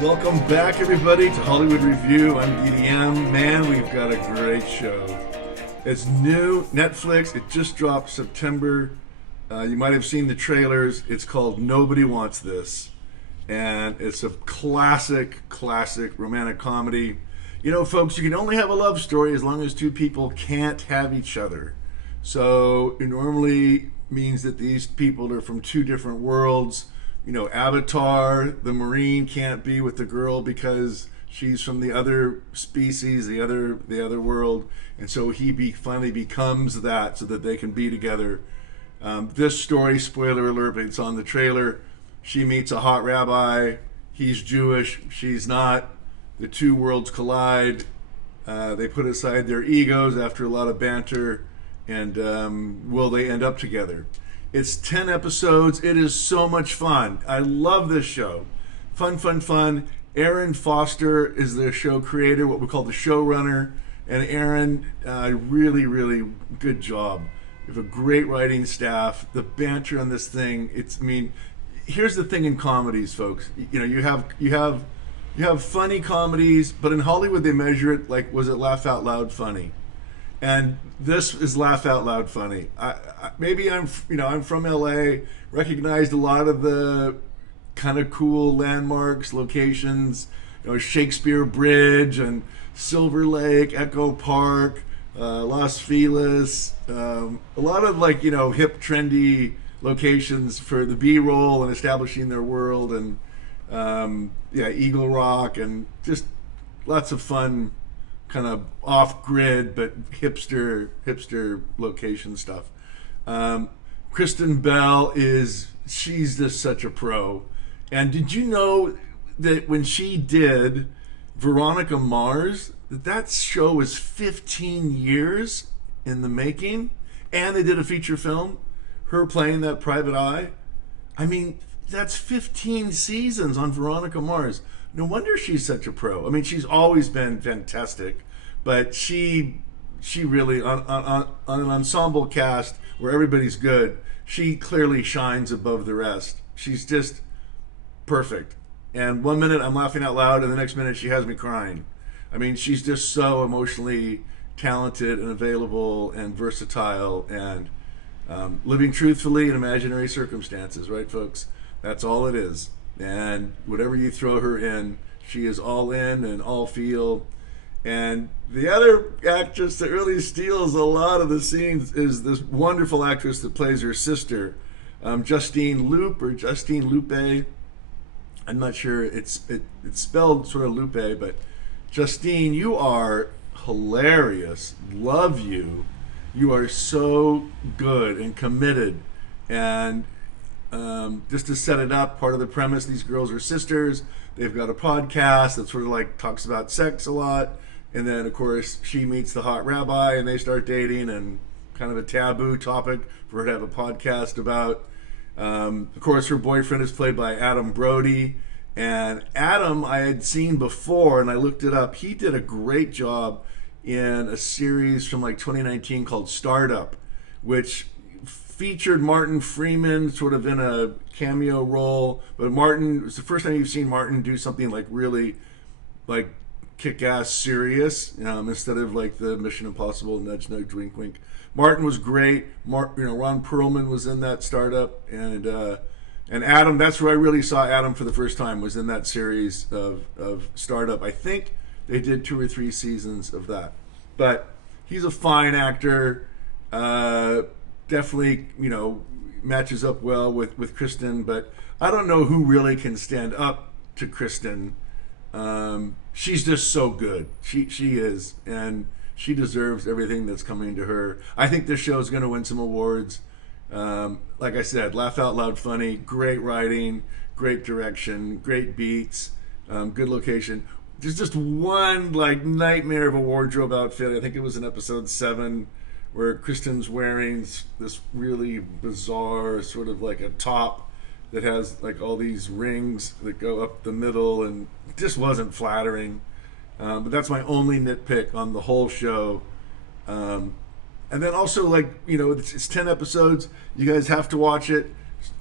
Welcome back, everybody, to Hollywood Review. I'm DDM. Man, we've got a great show. It's new, Netflix. It just dropped September. You might have seen the trailers. It's called Nobody Wants This. And it's a classic romantic comedy. You know, folks, you can only have a love story as long as two people can't have each other. So it normally means that these people are from two different worlds. You know, Avatar, the Morin can't be with the girl because she's from the other species, the other world, and so he finally becomes that so that they can be together. This story, spoiler alert, but it's on the trailer. She meets a hot rabbi. He's Jewish. She's not. The two worlds collide. They put aside their egos after a lot of banter, and will they end up together? It's 10 episodes. It is so much fun. I love this show. Fun. Aaron Foster is the show creator, what we call the showrunner. And Aaron, really good job. You have a great writing staff. The banter on this thing, here's the thing in comedies, folks. You know, you have funny comedies, but in Hollywood they measure it like, was it laugh out loud funny? And this is laugh out loud funny. I'm from LA, recognized a lot of the kind of cool landmarks, locations, Shakespeare Bridge and Silver Lake, Echo Park, Los Feliz, a lot of hip, trendy locations for the B-roll and establishing their world, and Eagle Rock, and just lots of fun, kind of off-grid but hipster location stuff. Kristen Bell she's just such a pro. And did you know that when she did Veronica Mars, that show was 15 years in the making, and they did a feature film, her playing that private eye? I mean, that's 15 seasons on Veronica Mars. No wonder she's such a pro. I mean, she's always been fantastic, but she really, on an ensemble cast where everybody's good, she clearly shines above the rest. She's just perfect. And one minute I'm laughing out loud, and the next minute she has me crying. I mean, she's just so emotionally talented and available and versatile, and living truthfully in imaginary circumstances, right, folks? That's all it is. And whatever you throw her in, she is all in and all feel. And the other actress that really steals a lot of the scenes is this wonderful actress that plays her sister, Justine Lupe. I'm not sure, it's spelled sort of Lupe, but Justine, you are hilarious. Love you. You are so good and committed. And just to set it up, part of the premise, these girls are sisters. They've got a podcast that sort of talks about sex a lot. And then, of course, she meets the hot rabbi and they start dating, and kind of a taboo topic for her to have a podcast about. Of course, her boyfriend is played by Adam Brody. And Adam, I had seen before, and I looked it up. He did a great job in a series from 2019 called Startup, which featured Martin Freeman sort of in a cameo role. But Martin, it's the first time you've seen Martin do something really kick-ass serious, instead of the Mission Impossible nudge nudge wink wink. Martin was great. Ron Perlman was in that Startup, and Adam, that's where I really saw Adam for the first time, was in that series of Startup. I think they did 2 or 3 seasons of that. But he's a fine actor. Definitely, matches up well with Kristen, but I don't know who really can stand up to Kristen. She's just so good. She is, and she deserves everything that's coming to her. I think this show is going to win some awards. Like I said, laugh out loud funny, great writing, great direction, great beats, good location. There's just one nightmare of a wardrobe outfit. I think it was in episode 7, where Kristen's wearing this really bizarre sort of a top that has all these rings that go up the middle, and it just wasn't flattering. But that's my only nitpick on the whole show. And then also, it's 10 episodes. You guys have to watch it.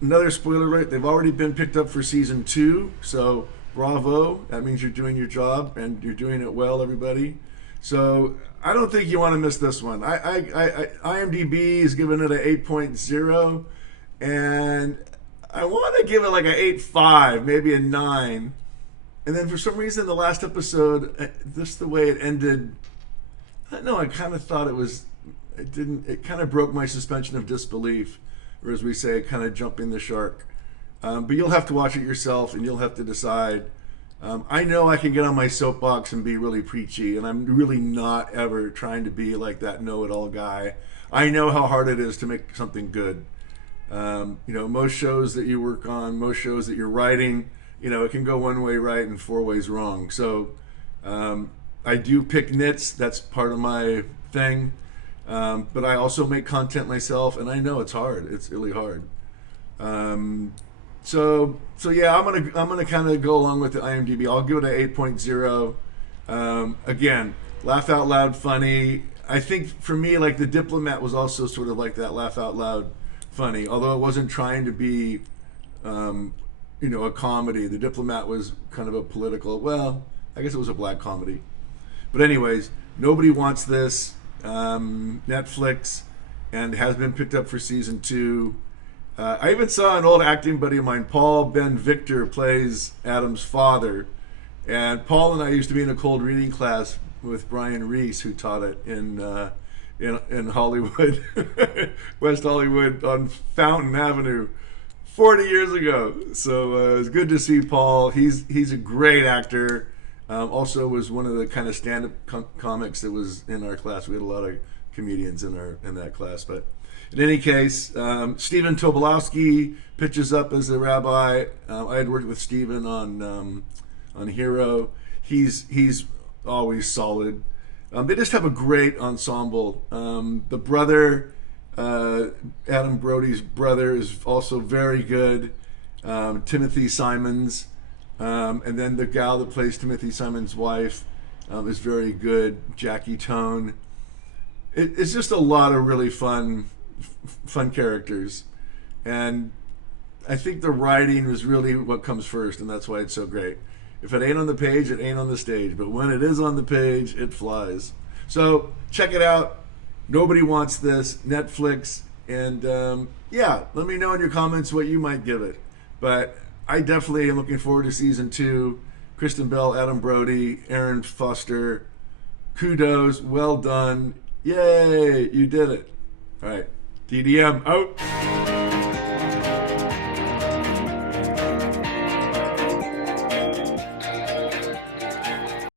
Another spoiler alert, they've already been picked up for season 2, so bravo. That means you're doing your job and you're doing it well, everybody. So I don't think you want to miss this one. IMDb is giving it an 8.0, and I want to give it like an 8.5, maybe a 9. And then for some reason, the last episode, just the way it ended, I don't know, I kind of thought it kind of broke my suspension of disbelief, or as we say, kind of jumping the shark. But you'll have to watch it yourself, and you'll have to decide. I know I can get on my soapbox and be really preachy, and I'm really not ever trying to be like that know-it-all guy. I know how hard it is to make something good. Most shows that you work on, most shows that you're writing, it can go one way right and 4 ways wrong. So I do pick nits. That's part of my thing. But I also make content myself, and I know it's hard. It's really hard. So yeah, I'm gonna kind of go along with the IMDb. I'll give it an 8.0. Again, laugh out loud, funny. I think for me, like The Diplomat was also sort of like that, laugh out loud, funny. Although it wasn't trying to be, a comedy. The Diplomat was kind of a political. Well, I guess it was a black comedy. But anyways, Nobody Wants This. Netflix, and has been picked up for season 2. I even saw an old acting buddy of mine, Paul Ben Victor, plays Adam's father. And Paul and I used to be in a cold reading class with Brian Reese, who taught it in Hollywood, West Hollywood on Fountain Avenue, 40 years ago. So it's good to see Paul. He's a great actor. Also was one of the kind of stand-up comics that was in our class. We had a lot of comedians in that class. But in any case, Stephen Tobolowsky pitches up as the rabbi. I had worked with Stephen on Hero. He's always solid. They just have a great ensemble. The brother, Adam Brody's brother, is also very good. Timothy Simons. And then the gal that plays Timothy Simons' wife is very good, Jackie Tone. It's just a lot of really fun characters. And I think the writing was really what comes first, and that's why it's so great. If it ain't on the page, it ain't on the stage. But when it is on the page, it flies. So check it out. Nobody Wants This, Netflix. And let me know in your comments what you might give it. But I definitely am looking forward to season 2. Kristen Bell, Adam Brody, Aaron Foster. Kudos. Well done. Yay. You did it. All right. DDM out.